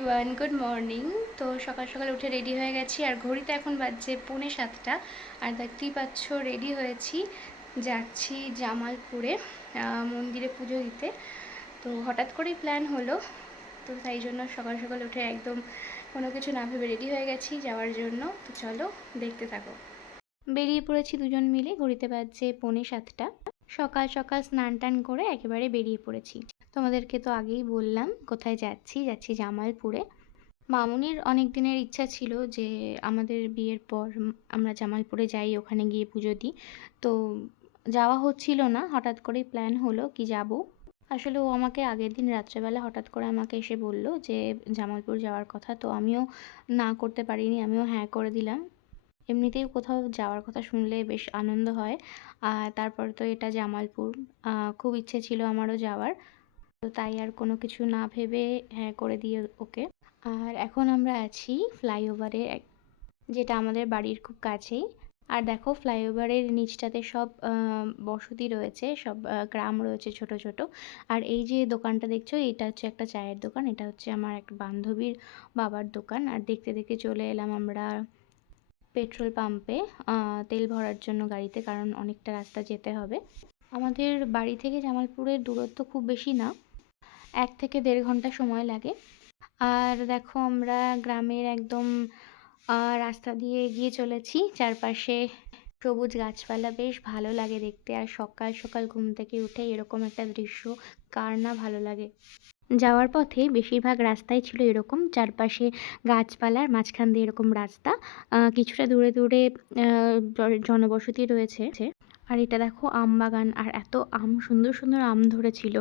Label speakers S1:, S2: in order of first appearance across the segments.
S1: Everyone good morning তো সকাল সকাল উঠে রেডি হয়ে গেছি, আর ঘড়িতে এখন বাজছে পৌনে সাতটা, আর দেখতেই পাচ্ছ রেডি হয়েছি, যাচ্ছি জামালপুরে মন্দিরে পুজো দিতে। তো হঠাৎ করেই প্ল্যান হলো, তো তাই জন্য সকাল সকাল উঠে একদম কোনো কিছু না ভেবে রেডি হয়ে গেছি যাওয়ার জন্য। তো চলো দেখতে থাকো। বেরিয়ে পড়েছি দুজন মিলে, ঘড়িতে বাজছে পৌনে সাতটা। সকাল সকাল স্নান টান করে একেবারে বেরিয়ে পড়েছি। তোমাদেরকে তো আগেই বললাম, কোথায় যাচ্ছি? যাচ্ছি জামালপুরে। মামুনির অনেক দিনের ইচ্ছা ছিল যে আমাদের বিয়ের পর আমরা জামালপুরে যাই, ওখানে গিয়ে পুজো দিই। তো যাওয়া হচ্ছিল না, হঠাৎ করেই প্ল্যান হলো কি যাব। আসলে ও আমাকে আগের দিন রাত্রেবেলা হঠাৎ করে আমাকে এসে বলল যে জামালপুর যাওয়ার কথা, তো আমিও না করতে পারিনি, আমিও হ্যাঁ করে দিলাম। এমনিতেই কোথাও যাওয়ার কথা শুনলে বেশ আনন্দ হয়। আর তারপর তো এটা জামালপুর। খুব ইচ্ছে ছিল আমারও যাওয়ার। তো তাই আর কোনো কিছু না ভেবে হ্যাঁ করে দিয়ে ওকে। আর এখন আমরা আছি ফ্লাইওভারে যেটা আমাদের বাড়ির খুব কাছেই। আর দেখো ফ্লাইওভারের নিচটাতে সব বসতি রয়েছে, সব গ্রাম রয়েছে ছোট ছোট। আর এই যে দোকানটা দেখছ, এটা হচ্ছে একটা চায়ের দোকান, এটা হচ্ছে আমার এক বান্ধবীর বাবার দোকান। আর দেখতে দেখতে চলে এলাম আমরা পেট্রোল পাম্পে তেল ভরার জন্য গাড়িতে, কারণ অনেকটা রাস্তা যেতে হবে। আমাদের বাড়ি থেকে জামালপুরের দূরত্ব খুব বেশি না। এক থেকে দেড় ঘণ্টা সময় লাগে। আর দেখো আমরা গ্রামের একদম রাস্তা দিয়ে এগিয়ে চলেছি। চারপাশে সবুজ গাছপালা, বেশ ভালো লাগে দেখতে। আর সকাল সকাল ঘুম থেকে উঠে এরকম একটা দৃশ্য, কার না ভালো লাগে। যাওয়ার পথে বেশিরভাগ রাস্তাই ছিল এরকম। চারপাশে গাছপালার মাঝখান দিয়ে এরকম রাস্তা। কিছুটা দূরে দূরে জনবসতি রয়েছে। আর এটা দেখো আম বাগান আর এত আম, সুন্দর সুন্দর আম ধরেছিল।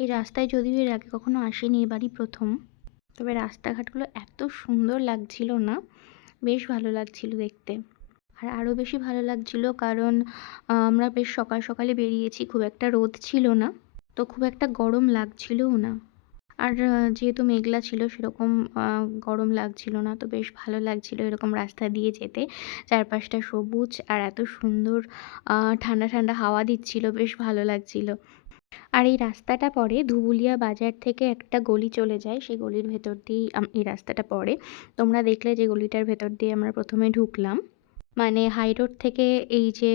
S1: এই রাস্তায় যদিও এর আগে কখনো আসেনি এবারই প্রথম, তবে রাস্তাঘাটগুলো এত সুন্দর লাগছিল না, বেশ ভালো লাগছিল দেখতে। আর আরও বেশি ভালো লাগছিল কারণ আমরা বেশ সকাল সকালে বেরিয়েছি, খুব একটা রোদ ছিল না, তো খুব একটা গরম লাগছিলও না। আর যেহেতু মেঘলা ছিল সেরকম গরম লাগছিল না, তো বেশ ভালো লাগছিল এরকম রাস্তা দিয়ে যেতে। চারপাশটা সবুজ আর এত সুন্দর ঠান্ডা ঠান্ডা হাওয়া দিচ্ছিল, বেশ ভালো লাগছিল। আর এই রাস্তাটা পরে ধুবুলিয়া বাজার থেকে একটা গলি চলে যায়, সেই গলির ভেতর দিয়েই এই রাস্তাটা পড়ে। তোমরা দেখলে যে গলিটার ভেতর দিয়ে আমরা প্রথমে ঢুকলাম। মানে হাই রোড থেকে এই যে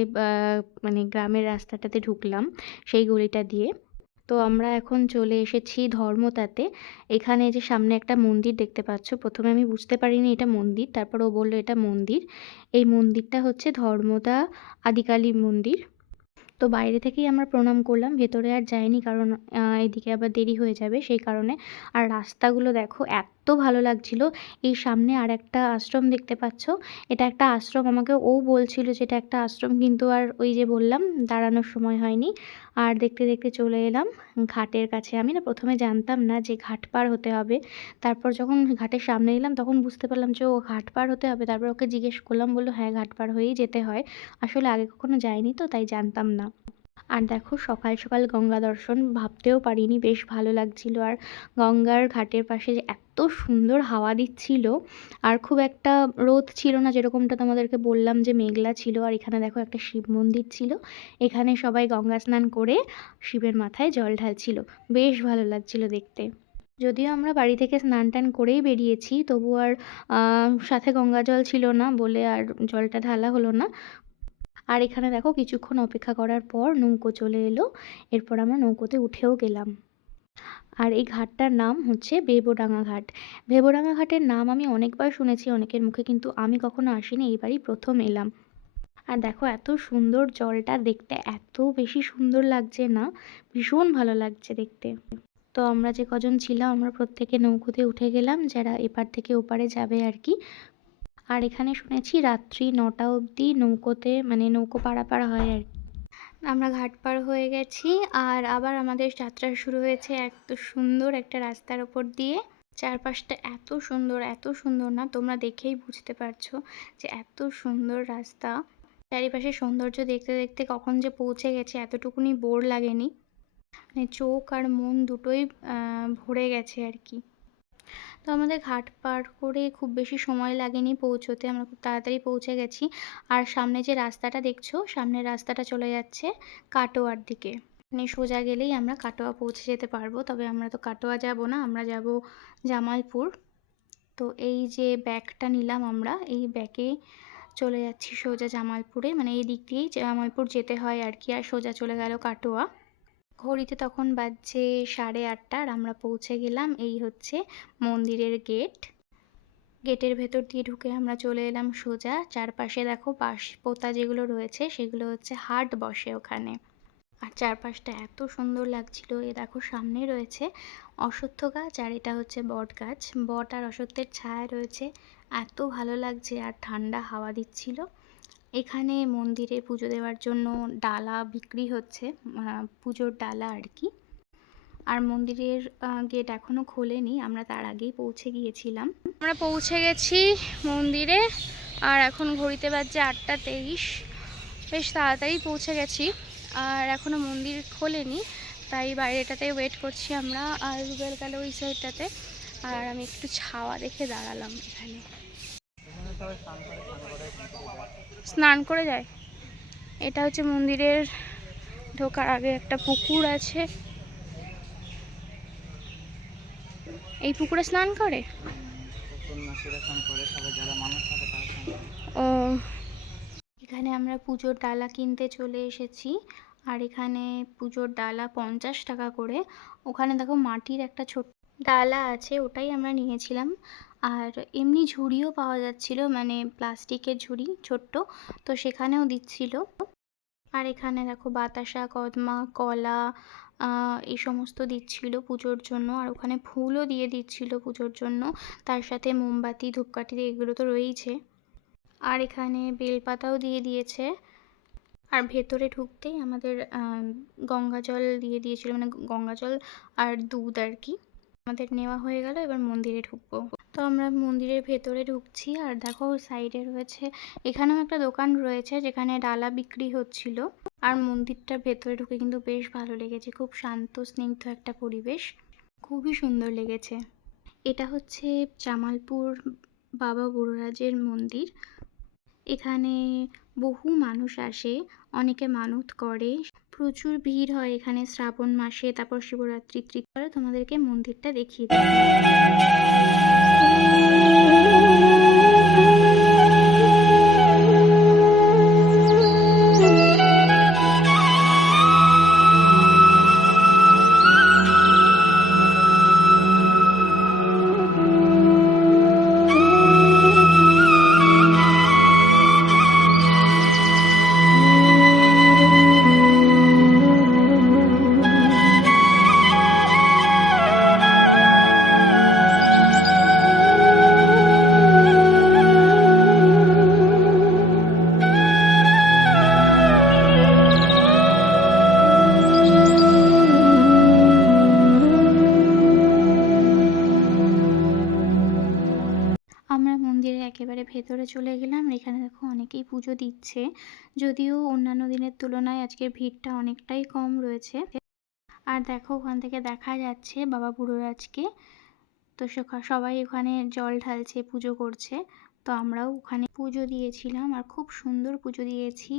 S1: মানে গ্রামের রাস্তাটাতে ঢুকলাম সেই গলিটা দিয়ে। তো আমরা এখন চলে এসেছি ধর্মতাতে। এখানে যে সামনে একটা মন্দির দেখতে পাচ্ছ, প্রথমে আমি বুঝতে পারিনি এটা মন্দির, তারপর ও বলল এটা মন্দির। এই মন্দিরটা হচ্ছে ধর্মদা আদিকালী মন্দির। তো বাইরে থেকেই আমরা প্রণাম করলাম, ভেতরে আর যায়নি কারণ এদিকে আবার দেরি হয়ে যাবে সেই কারণে। আর রাস্তাগুলো দেখো, এত ভালো লাগছিল। এই সামনে আর একটা আশ্রম দেখতে পাচ্ছ। এটা একটা আশ্রম। আমাকে ও বলছিল যে এটা একটা আশ্রম, কিন্তু আর ওই যে বললাম, দাঁড়ানোর সময় হয়নি। আর দেখতে দেখতে চলে এলাম। ঘাটের কাছে আমি না প্রথমে জানতাম না যে ঘাট পার হতে হবে। তারপর যখন ঘাটের সামনে এলাম, তখন বুঝতে পারলাম যে ও ঘাট পার হতে হবে। তারপর ওকে জিজ্ঞেস করলাম, বলল হ্যাঁ ঘাট পার হয়েই যেতে হয়। আসলে আগে কখনো যাইনি তো, তাই জানতাম না। আর দেখো সকাল সকাল গঙ্গা দর্শন ভাবতেও পারিনি, বেশ ভালো লাগছিল। আর গঙ্গার ঘাটের পাশে যে এত সুন্দর হাওয়া দিচ্ছিল, আর খুব একটা রোদ ছিল না যেরকমটা তোমাদেরকে বললাম যে মেঘলা ছিল। আর এখানে দেখো একটা শিব মন্দির ছিল, এখানে সবাই গঙ্গা স্নান করে শিবের মাথায় জল ঢালছিল। বেশ ভালো লাগছিল দেখতে। যদিও আমরা বাড়ি থেকে স্নান টান করেই বেরিয়েছি, তবু আর সাথে গঙ্গা জল ছিল না বলে আর জলটা ঢালা হলো না। আর এখানে দেখো কিছুক্ষণ অপেক্ষা করার পর নৌকো চলে এলো। এরপর আমরা নৌকোতে উঠেও গেলাম। আর এই ঘাটটার নাম হচ্ছে বেবডাঙ্গা ঘাট। বেবডাঙ্গা ঘাটের নাম আমি অনেকবার শুনেছি, অনেকের মুখে, কিন্তু আমি কখনো আসিনি এইবারই প্রথম এলাম। আর দেখো এত সুন্দর জলটা দেখতে, এত বেশি সুন্দর লাগছে না, ভীষণ ভালো লাগছে দেখতে। তো আমরা যে কজন ছিলাম, আমরা প্রত্যেকে নৌকোতে উঠে গেলাম, যারা এপার থেকে ওপারে যাবে আর কি। আর এখানে শুনেছি রাত্রি নটা অবধি নৌকোতে মানে নৌকো পারাপার হয় আর। আমরা ঘাট পার হয়ে গেছি আর আবার আমাদের যাত্রা শুরু হয়েছে এত সুন্দর একটা রাস্তার ওপর দিয়ে। চারপাশটা এত সুন্দর এত সুন্দর না, তোমরা দেখেই বুঝতে পারছ যে এত সুন্দর রাস্তা। চারিপাশে সৌন্দর্য দেখতে দেখতে কখন যে পৌঁছে গেছে, এতটুকুনি বোর লাগেনি। মানে চোখ আর মন দুটোই ভরে গেছে আর কি। তো আমাদের ঘাট পার করে খুব বেশি সময় লাগেনি পৌঁছোতে, আমরা খুব তাড়াতাড়ি পৌঁছে গেছি। আর সামনে যে রাস্তাটা দেখছ, সামনের রাস্তাটা চলে যাচ্ছে কাটোয়ার দিকে। মানে সোজা গেলেই আমরা কাটোয়া পৌঁছে যেতে পারব, তবে আমরা তো কাটোয়া যাব না, আমরা যাব জামালপুর। তো এই যে ব্যাগটা নিলাম আমরা, এই ব্যাগে চলে যাচ্ছি সোজা জামালপুরে। মানে এই দিক দিয়েই জামালপুর যেতে হয় আর কি, আর সোজা চলে গেল কাটোয়া। ঘড়িতে তখন বাজছে সাড়ে আটটা আর আমরা পৌঁছে গেলাম এই হচ্ছে মন্দিরের গেট। গেটের ভেতর দিয়ে ঢুকে আমরা চলে এলাম সোজা। চারপাশে দেখো বাঁশ পোতা যেগুলো রয়েছে সেগুলো হচ্ছে হাট বসে ওখানে। আর চারপাশটা এত সুন্দর লাগছিল, এ দেখো সামনে রয়েছে অশ্বত্থ গাছ আর এটা হচ্ছে বট গাছ। বট আর অশ্বত্থের ছায়া রয়েছে, এত ভালো লাগছে আর ঠান্ডা হাওয়া দিচ্ছিল। এখানে মন্দিরে পুজো দেওয়ার জন্য ডালা বিক্রি হচ্ছে পুজোর ডালা আর কি। আর মন্দিরের গেট এখনও খোলেনি, আমরা তার আগেই পৌঁছে গিয়েছিলাম। আমরা পৌঁছে গেছি মন্দিরে, আর এখন ঘড়িতে বাজছে আটটা তেইশ। বেশ তাড়াতাড়ি পৌঁছে গেছি, আর এখনও মন্দির খোলেনি, তাই বাইরেটাতে ওয়েট করছি আমরা, আর রুবেল গেল ওই সাইডটাতে আর আমি একটু ছাওয়া দেখে দাঁড়ালাম এখানে। স্নান করে যায়। এটা হচ্ছে মন্দিরের ঢোকার আগে একটা পুকুর আছে। এই পুকুরে স্নান করে? ও। এখানে আমরা পুজোর ডালা কিনতে চলে এসেছি। আর এখানে পুজোর ডালা পঞ্চাশ টাকা করে। ওখানে দেখো মাটির একটা ছোট ডালা আছে, ওটাই আমরা নিয়েছিলাম। আর এমনি ঝুড়িও পাওয়া যাচ্ছিল মানে প্লাস্টিকের ঝুড়ি ছোট্ট, তো সেখানেও দিচ্ছিল। আর এখানে দেখো বাতাসা, কদমা, কলা এই সমস্ত দিচ্ছিল পুজোর জন্য। আর ওখানে ফুলও দিয়ে দিচ্ছিল পুজোর জন্য। তার সাথে মোমবাতি, ধূপকাঠি, এগুলো তো রয়েইছে। আর এখানে বেলপাতাও দিয়ে দিয়েছে। আর ভেতরে ঢুকতেই আমাদের গঙ্গা জল দিয়ে দিয়েছিল মানে গঙ্গা জল আর দুধ আর কি। আমাদের নেওয়া হয়ে গেল, এবার মন্দিরে ঢুকবো। তো আমরা মন্দিরের ভেতরে ঢুকছি, আর দেখো সাইডে রয়েছে, এখানেও একটা দোকান রয়েছে, যেখানে ডালা বিক্রি হচ্ছিল। আর মন্দিরটার ভেতরে ঢুকে কিন্তু বেশ ভালো লেগেছে, খুব শান্ত, স্নিগ্ধ একটা পরিবেশ। খুবই সুন্দর লেগেছে। এটা হচ্ছে জামালপুর বাবা বুড়োরাজের মন্দির। এখানে বহু মানুষ আসে অনেকে মানত করে। প্রচুর ভিড় হয় এখানে শ্রাবণ মাসে, তারপর শিবরাত্রি তৃতীয় তোমাদেরকে মন্দিরটা দেখিয়ে ভেতরে চলে গেলাম। এখানে দেখো অনেকেই পুজো দিচ্ছে। যদিও অন্যান্য দিনের তুলনায় আজকের ভিড়টা অনেকটাই কম রয়েছে। আর দেখো ওখান থেকে দেখা যাচ্ছে বাবা বুড়োরাজকে তো সবাই ওখানে জল ঢালছে, পুজো করছে। তো আমরাও ওখানে পুজো দিয়েছিলাম আর খুব সুন্দর পুজো দিয়েছি।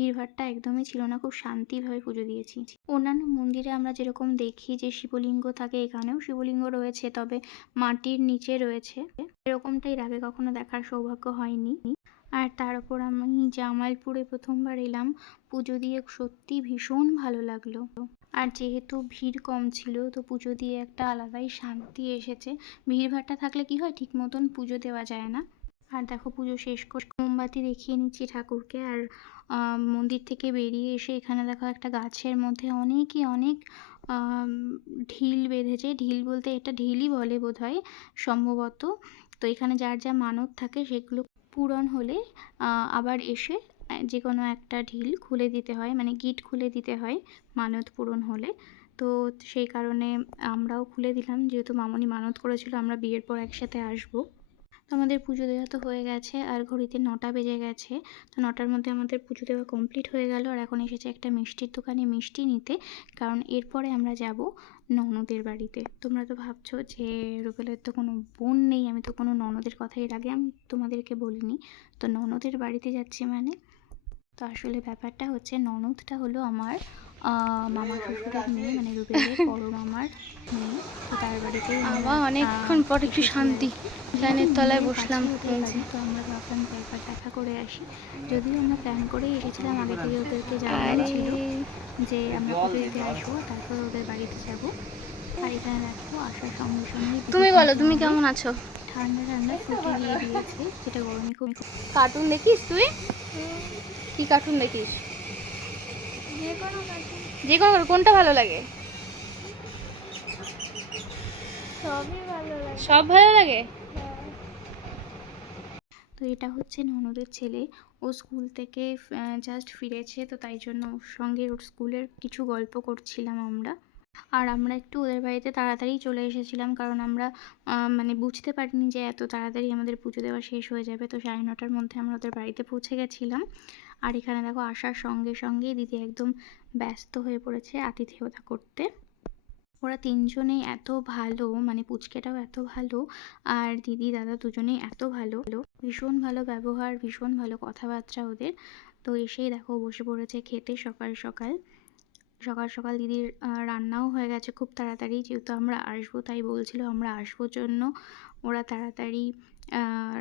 S1: ভিড়ভাড়টা একদমই ছিল না, খুব শান্তিভাবে পুজো দিয়েছি। অন্যান্য মন্দিরে আমরা যেরকম দেখি যে শিবলিঙ্গ থাকে, এখানেও শিবলিঙ্গ রয়েছে, তবে মাটির নিচে রয়েছে। এরকমটাই এর আগে কখনো দেখার সৌভাগ্য হয়নি। আর তার উপর আমি জামালপুরে প্রথমবার এলাম, পুজো দিয়ে সত্যি ভীষণ ভালো লাগল। আর যেহেতু ভিড় কম ছিল, তো পুজো দিয়ে একটা আলাদাই শান্তি এসেছে। ভিড়ভাড়টা থাকলে কি হয়, ঠিক মতন পুজো দেওয়া যায় না। আর দেখো পুজো শেষ করে মোমবাতি দেখিয়ে নিচ্ছি ঠাকুরকে। আর মন্দির থেকে বেরিয়ে এসে এখানে দেখো একটা গাছের মধ্যে অনেকই অনেক ঢিল বেঁধেছে। ঢিল বলতে এটা ঢিলই বলে বোধহয় সম্ভবত। তো এখানে যার যা মানত থাকে সেগুলো পূরণ হলে আবার এসে যে কোনো একটা ঢিল খুলে দিতে হয় মানে গিট খুলে দিতে হয় মানত পূরণ হলে। তো সেই কারণে আমরাও খুলে দিলাম। যেহেতু মামনি মানত করেছিল, আমরা বিয়ের পর একসাথে আসব। আমাদের পুজো দেওয়া তো হয়ে গেছে, আর ঘড়িতে নটা বেজে গেছে। তো নটার মধ্যে আমাদের পুজো দেওয়া কমপ্লিট হয়ে গেল, আর এখন এসেছে একটা মিষ্টির দোকানে মিষ্টি নিতে, কারণ এরপরে আমরা যাব ননদের বাড়িতে। তোমরা তো ভাবছ যে রুবেলের তো কোনো বোন নেই, আমি তো কোনো ননদের কথা এর আগে আমি তোমাদেরকে বলিনি। তো ননদের বাড়িতে যাচ্ছি মানে? তো আসলে ব্যাপারটা হচ্ছে ননদটা হলো আমার মামা শ্বশুরের মেয়ে মানে রুবেলের বড় মামার মেয়ে তার বাড়িতে আমরা,
S2: বাবা অনেকক্ষণ পর একটু শান্তি। ফ্যানের তলায় বসলাম।
S1: তো আমরা ভাবলাম যে একবার দেখা করে আসি। যদিও আমরা প্ল্যান করেই এসেছিলাম আগে থেকে ওদেরকে জানানো ছিল যে আমরা দিতে আসব তারপর ওদের বাড়িতে যাব। আর এখানে দেখো আসার সঙ্গে সঙ্গে
S2: তুমি বলো তুমি কেমন আছো?
S1: ঠান্ডা ঠান্ডা ফুটে দিয়ে দিয়েছে যেটা গরমে খুব
S2: কার্টুন দেখিস তুই? কি কার্টুন দেখিস? যে কোনো কোনটা ভালো লাগে?
S3: সবই ভালো লাগে।
S2: সব ভালো লাগে?
S1: তো এটা হচ্ছে ননদের ছেলে। ও স্কুল থেকে জাস্ট ফিরেছে তো তাই জন্য ওর সঙ্গে ওর স্কুলের কিছু গল্প করছিলাম আমরা। আর আমরা একটু ওদের বাড়িতে তাড়াতাড়ি চলে এসেছিলাম কারণ আমরা মানে বুঝতে পারিনি যে এত তাড়াতাড়ি আমাদের পুজো দেওয়া শেষ হয়ে যাবে। তো সাড়ে নটার মধ্যে আমরা ওদের বাড়িতে পৌঁছে গেছিলাম। আর এখানে দেখো আসার সঙ্গে সঙ্গেই দিদি একদম ব্যস্ত হয়ে পড়েছে আতিথেয়তা করতে। ওরা তিনজনেই এত ভালো মানে পুচকেটাও এত ভালো আর দিদি, দাদা দুজনেই এত ভালো। ভীষণ ভালো ব্যবহার, ভীষণ ভালো কথাবার্তা ওদের। তো এসেই দেখো বসে পড়েছে খেতে সকাল সকাল। সকাল সকাল দিদির রান্নাও হয়ে গেছে খুব তাড়াতাড়ি। যেহেতু আমরা আসব, তাই বলছিল আমরা আসব জন্য। ওরা তাড়াতাড়ি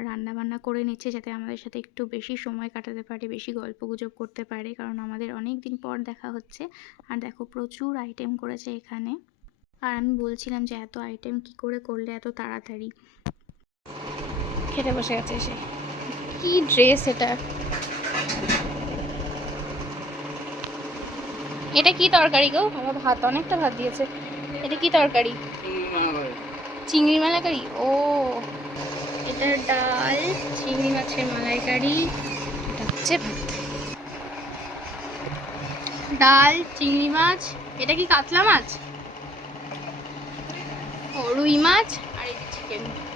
S1: রান্না বান্না করে নিচ্ছে যাতে আমাদের সাথে একটু বেশি সময় কাটাতে পারে, বেশি গল্প গুজব করতে পারে। কারণ আমাদের অনেক দিন পর দেখা হচ্ছে। আর দেখো প্রচুর আইটেম করেছে এখানে। আর আমি বলছিলাম যে এত আইটেম কি করে করলে এত তাড়াতাড়ি?
S2: খেতে বসে গেছে এসে কি ড্রেস এটা? এটা কি তরকারি গো? আমার ভাত, অনেকটা ভাত দিয়েছে। এটা কি তরকারি? চিংড়ি মালাইকারি? ও। এটা ডাল, চিংড়ি মাছের মালাইকারি। এটা হচ্ছে ভাত। ডাল, চিংড়ি মাছ। এটা কি কাতলা মাছ? ও, রুই মাছ। আর এটা চিকেন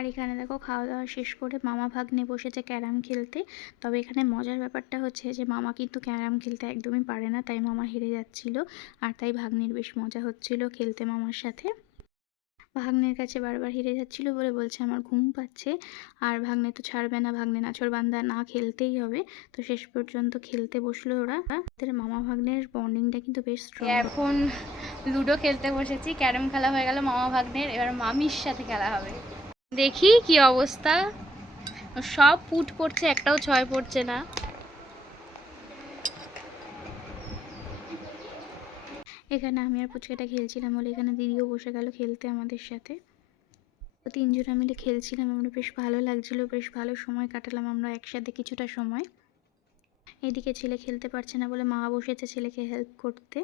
S1: আর এখানে দেখো খাওয়া দাওয়া শেষ করে মামা ভাগ্নে বসেছে ক্যারাম খেলতে। তবে এখানে মজার ব্যাপারটা হচ্ছে যে মামা কিন্তু ক্যারাম খেলতে একদমই পারে না, তাই মামা হেরে যাচ্ছিল আর তাই ভাগ্নের বেশ মজা হচ্ছিল খেলতে মামার সাথে। ভাগ্নের কাছে বারবার হেরে যাচ্ছিল বলে বলছে, আমার ঘুম পাচ্ছে। আর ভাগ্নে তো ছাড়বে না, ভাগ্নে নাচর বান্দা না খেলতেই হবে। তো শেষ পর্যন্ত খেলতে বসল ওরা। ওদের মামা ভাগ্নের বন্ডিংটা কিন্তু বেশ স্ট্রং
S2: এখন লুডো খেলতে বসেছি, ক্যারম খেলা হয়ে গেল মামা ভাগ্নের, এবার মামির সাথে খেলা হবে। দেখি কি অবস্থা। সব পুট পড়ছে, একটাও ছয় পড়ছে না।
S1: এখানে আমি আর পুচকাটা খেলছিলাম বলে এখানে দিদিও বসে গেল খেলতে আমাদের সাথে। তিনজনা মিলে খেলছিলাম, আমরা বেশ ভালো লাগছিল, বেশ ভালো সময় কাটালাম আমরা একসাথে কিছুটা সময়। এদিকে ছেলে খেলতে পারছে না বলে মা বসেছে ছেলেকে হেল্প করতে।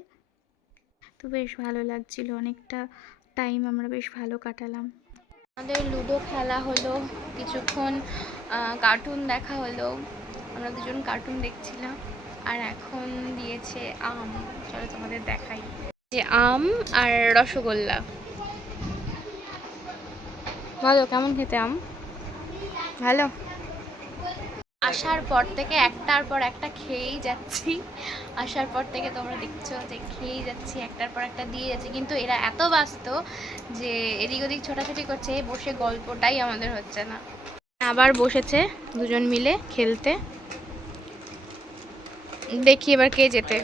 S1: তো বেশ ভালো লাগছিল, অনেকটা টাইম আমরা বেশ ভালো কাটালাম।
S2: আমাদের লুডো খেলা হলো, কিছুক্ষণ কার্টুন দেখা হলো, আমরা দুজন কার্টুন দেখছিলাম, আর এখন দিয়েছে আম। চলো তোমাদের দেখাই। যে আম আর রসগোল্লা। ভালো, কেমন খেতে আম? ভালো। আসার পর থেকে একটার পর একটা খেয়েই যাচ্ছি। আসার পর থেকে তোমরা দেখছ যে খেয়েই যাচ্ছি একটার পর একটা দিয়ে যাচ্ছি। কিন্তু এরা এত ব্যস্ত যে এদিক ওদিক ছোটাছুটি করছে বসে গল্পটাই আমাদের হচ্ছে না। আবার বসেছে দুজন মিলে খেলতে। দেখি এবার কে যেতে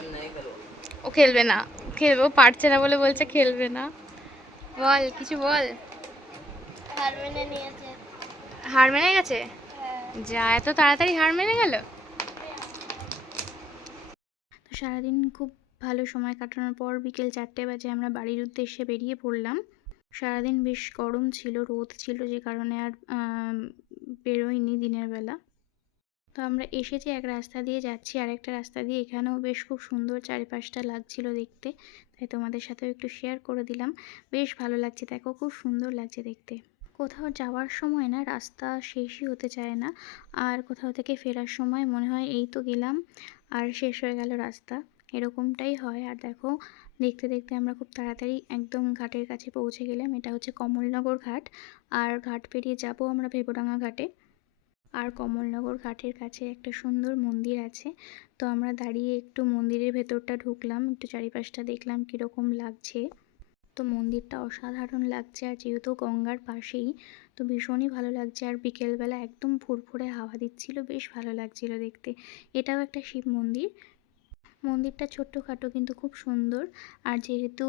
S2: ও খেলবে না। খেলবে ও পারছে না বলে বলছে খেলবে না। বল কিছু বল।
S3: হার মেনে নিয়েছে।
S2: হার মেনে গেছে? যা, এত তাড়াতাড়ি হার মেনে গেল?
S1: তো সারাদিন খুব ভালো সময় কাটানোর পর বিকেল চারটে বাজে আমরা বাড়ির উদ্দেশ্যে বেরিয়ে পড়লাম। সারাদিন বেশ গরম ছিল, রোদ ছিল যে কারণে আর বেরোয়নি দিনের বেলা। তো আমরা এসেছি এক রাস্তা দিয়ে যাচ্ছি আর একটা রাস্তা দিয়ে। এখানেও বেশ খুব সুন্দর চারিপাশটা লাগছিল দেখতে, তাই তোমাদের সাথেও একটু শেয়ার করে দিলাম। বেশ ভালো লাগছে, দেখো, খুব সুন্দর লাগছে দেখতে। কোথাও যাওয়ার সময় না রাস্তা শেষই হতে চায় না। আর কোথাও থেকে ফেরার সময় মনে হয় এই তো গেলাম, আর শেষ হয়ে গেল রাস্তা। এরকমটাই হয়। আর দেখো, দেখতে দেখতে আমরা খুব তাড়াতাড়ি একদম ঘাটের কাছে পৌঁছে গেলাম। এটা হচ্ছে কমলনগর ঘাট। আর ঘাট পেরিয়ে যাব আমরা ভেবডাঙ্গা ঘাটে। আর কমলনগর ঘাটের কাছে একটা সুন্দর মন্দির আছে। তো আমরা দাঁড়িয়ে একটু মন্দিরের ভেতরটা ঢুকলাম। একটু চারিপাশটা দেখলাম কীরকম লাগছে। তো মন্দিরটা অসাধারণ লাগছে আর যেহেতু গঙ্গার পাশেই, তো ভীষণই ভালো লাগছে আর বিকেলবেলা একদম ফুরফুরে হাওয়া দিচ্ছিল, বেশ ভালো লাগছিল দেখতে। এটাও একটা শিব মন্দির। মন্দিরটা ছোট্টখাটো কিন্তু খুব সুন্দর আর যেহেতু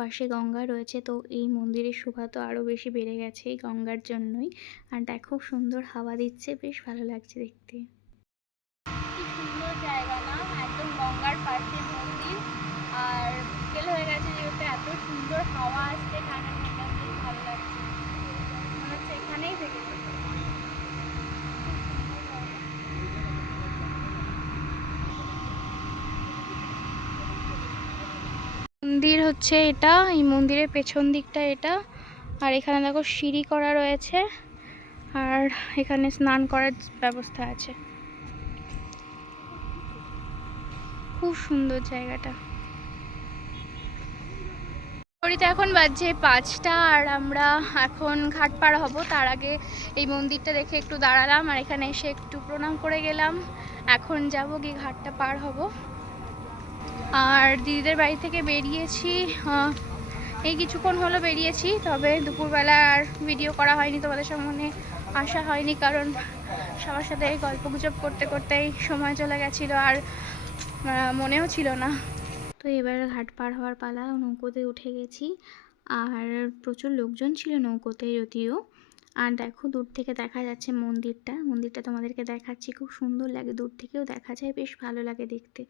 S1: পাশে গঙ্গা রয়েছে, তো এই মন্দিরের শোভা তো আরও বেশি বেড়ে গেছে এই গঙ্গার জন্যই। আর দেখো, সুন্দর হাওয়া দিচ্ছে, বেশ ভালো লাগছে দেখতে।
S2: সুন্দর জায়গা না একদম গঙ্গার পাশে মন্দির আর বিকেল হয়ে গেছে যেহেতু এত সুন্দর হাওয়া আসছে কানের মধ্যে বেশ ভালো লাগছে। মনে হচ্ছে এখানেই থেকে। মন্দির হচ্ছে এটা, এই মন্দিরের পেছন দিকটা এটা। আর এখানে দেখো সিঁড়ি করা রয়েছে, আর এখানে স্নান করার ব্যবস্থা আছে। খুব সুন্দর জায়গাটা। ঘড়িতে এখন বাজছে পাঁচটা আর আমরা এখন ঘাট পার হব। তার আগে এই মন্দিরটা দেখে একটু দাঁড়ালাম আর এখানে এসে একটু প্রণাম করে গেলাম। এখন যাব গিয়ে ঘাটটা পার হব। আর দিদিদের বাড়ি থেকে বেরিয়েছি এই কিছুক্ষণ হলো বেরিয়েছি, তবে দুপুরবেলা আর ভিডিও করা হয়নি, তোমাদের সামনে আসা হয়নি, কারণ সবার সাথে গল্প গুজব করতে করতেই সময় চলে গেছিল আর মনেও ছিল না।
S1: তো এবার ঘাট পার হওয়ার পালা নৌকোতে উঠে গেছি। আর প্রচুর লোকজন ছিল নৌকোতে যদিও। আর দেখো দূর থেকে দেখা যাচ্ছে মন্দিরটা। মন্দিরটা তোমাদেরকে দেখাচ্ছি, খুব সুন্দর লাগে। দূর থেকেও দেখা যায়, বেশ ভালো লাগে দেখতে।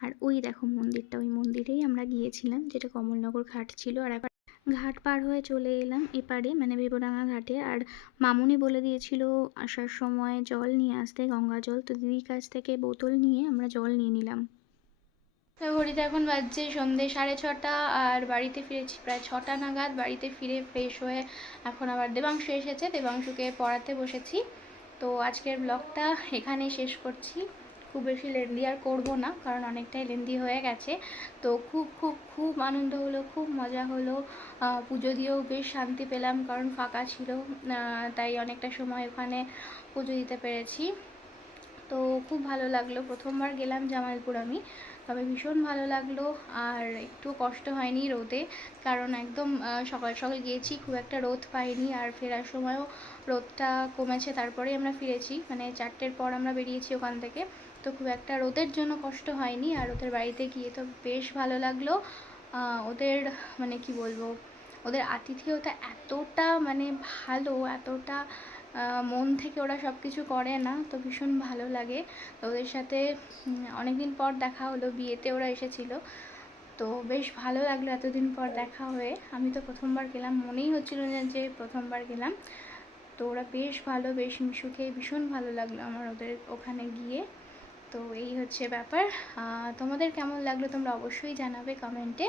S1: আর ওই দেখো মন্দিরটা, ওই মন্দিরেই আমরা গিয়েছিলাম, যেটা কমলনগর ঘাট ছিল। আর একবার ঘাট পার হয়ে চলে এলাম এপারে মানে বেবডাঙ্গা ঘাটে। আর মামুনি বলে দিয়েছিল, আসার সময় জল নিয়ে আসতে, গঙ্গা জল। তো দিদির কাছ থেকে বোতল নিয়ে আমরা জল নিয়ে নিলাম।
S2: তো ঘড়িতে এখন বাজছে সন্ধে সাড়ে ছটা আর বাড়িতে ফিরেছি প্রায় ছটা নাগাদ। বাড়িতে ফিরে ফ্রেশ হয়ে এখন আবার দেবাংশু এসেছে। দেবাংশুকে পড়াতে বসেছি। তো আজকের ব্লগটা এখানেই শেষ করছি। খুব বেশি লেন্দি আর করব না, কারণ অনেকটাই লেন্দি হয়ে গেছে। তো খুব খুব খুব আনন্দ হলো, খুব মজা হলো। পুজো দিয়েও বেশ শান্তি পেলাম, কারণ ফাঁকা ছিল। তাই অনেকটা সময় ওখানে পুজো দিতে পেরেছি। তো খুব ভালো লাগল। প্রথমবার গেলাম জামালপুর আমি। তবে ভীষণ ভালো লাগল আর একটু কষ্ট হয়নি রোদে, কারণ একদম সকাল সকাল গিয়েছি, খুব একটা রোদ পাইনি আর ফেরার সময়ও রোদটা কমেছে, তারপরেই আমরা ফিরেছি মানে চারটের পর আমরা বেরিয়েছি ওখান থেকে, তো খুব একটা রোদের জন্য কষ্ট হয়নি আর ওদের বাড়িতে গিয়ে তো বেশ ভালো লাগল ওদের মানে কি বলব, ওদের আতিথেয়তা এতটা মানে ভালো, এতটা মন থেকে ওরা সব কিছু করে না, তো ভীষণ ভালো লাগে। ওদের সাথে অনেক দিন পর দেখা হলো, বিয়েতে ওরা এসেছিল। তো বেশ ভালো লাগল এতদিন পর দেখা হয়ে। আমি তো প্রথমবার গেলাম, মনেই হচ্ছিল না যে প্রথমবার গেলাম। তো ওরা বেশ ভালো, বেশ মিশুকে, ভীষণ ভালো লাগল আমার ওদের ওখানে গিয়ে। তো এই হচ্ছে ব্যাপার। তোমাদের কেমন লাগল তোমরা অবশ্যই জানাবে কমেন্টে।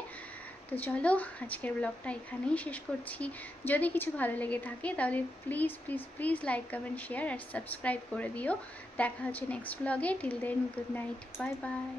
S2: তো চলো আজকের ব্লগটা এখানেই শেষ করছি। যদি কিছু ভালো লেগে থাকে তাহলে please please please like comment share R subscribe করে দিও। দেখা হচ্ছে নেক্সট ব্লগে till then good night bye bye